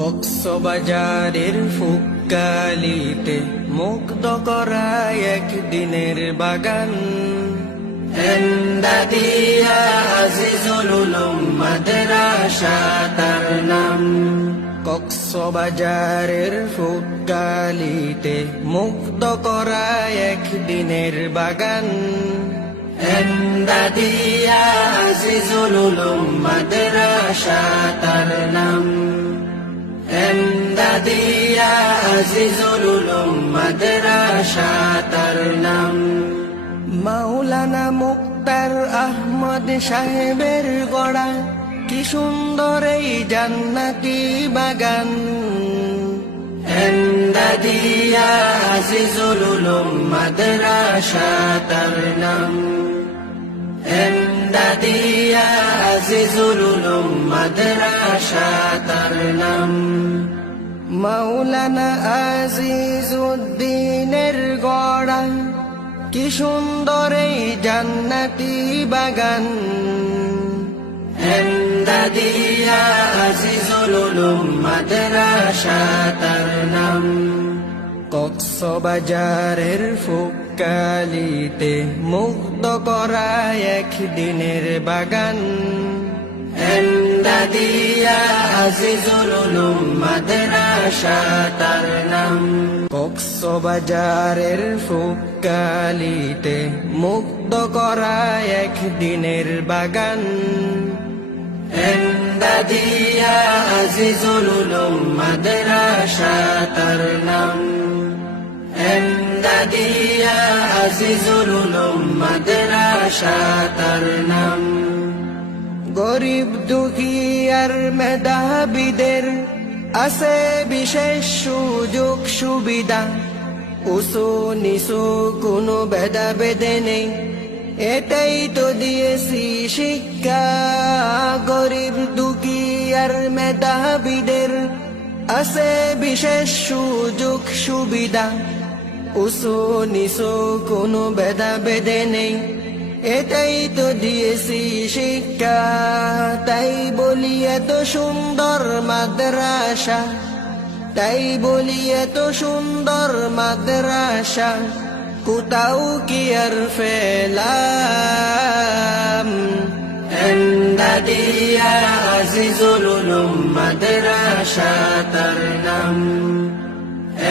কক্সবাজারের ফুক্কালিতে মুগ্ধ করায় একদিনের বাগান। এন্দাদিয়া আজিজুল উলুম মাদ্রাসা তার নাম। কক্সবাজারের ফুক্কালিতে মুগ্ধ করায় একদিনের বাগান। এন্দাদিয়া আজিজুল উলুম মাদ্রাসা তার নাম। এন্দাদিয়া আজিজুল উলুম মাদ্রাসা তার নাম। মাওলানা মুক্তার আহমদ সাহেবের গড়া কি সুন্দর এই জান্নাতি বাগান। এন্দাদিয়া আজিজুল উলুম মাদ্রাসা তার নাম। এন্দাদিয়া আজিজুল উলুম মাদ্রাসা তার নাম। মাওলানা আজিজউদ্দিনের গড়া কি সুন্দর এই জান্নাতি বাগান। এন্দাদিয়া আজিজুল উলুম মাদ্রাসা তার নাম। কক্সবাজারের ফুক্কালিতে মুগ্ধ করায় একদিনের বাগান। এন্দাদিয়া আজিজুল উলুম মাদ্রাসা তার নাম। কক্সবাজারের ফুক্কালিতে মুগ্ধ করায় একদিনের বাগান। এন্দাদিয়া আজিজুল উলুম মাদ্রাসা তার নাম। এন্দাদিয়া আজিজুল উলুম মাদ্রাসা তার নাম। গরিব দুঃখী আর মেধাবীদের আছে বিশেষ সুযোগ সুবিধা। উঁচু নিচু কোনো ভেদাভেদে নেই, এটাই তো দিয়েছি শিক্ষা। গরিব দুঃখী আর মেধাবীদের আছে বিশেষ সুযোগ সুবিধা। উঁচু নিচু কোনো ভেদাভেদে নেই, এটাই তো দিয়েছি শিক্ষা। তাই বলি এত সুন্দর মাদ্রাসা, তাই বলি এত সুন্দর মাদ্রাসা কোথাও কি আর ফেলাম। এন্দাদিয়া আজিজুল উলুম মাদ্রাসা তার নাম।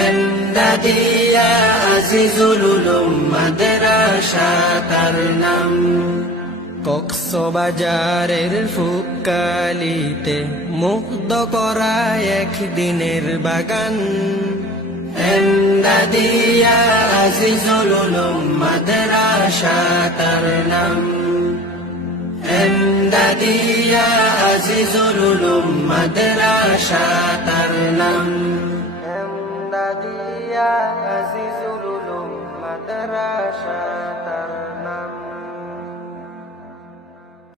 এন্দাদিয়া আজিজুল উলুম মাদ্রাসা তার নাম। কক্সবাজারের ফুক্কালিতে মুগ্ধ করায় একদিনের বাগান। এন্দাদিয়া আজিজুল উলুম মাদ্রাসা তার নাম। এন্দাদিয়া আজিজুল উলুম মাদ্রাসা তার নাম। এন্দাদিয়া আজিজুল উলুম মাদ্রাসা তার নাম।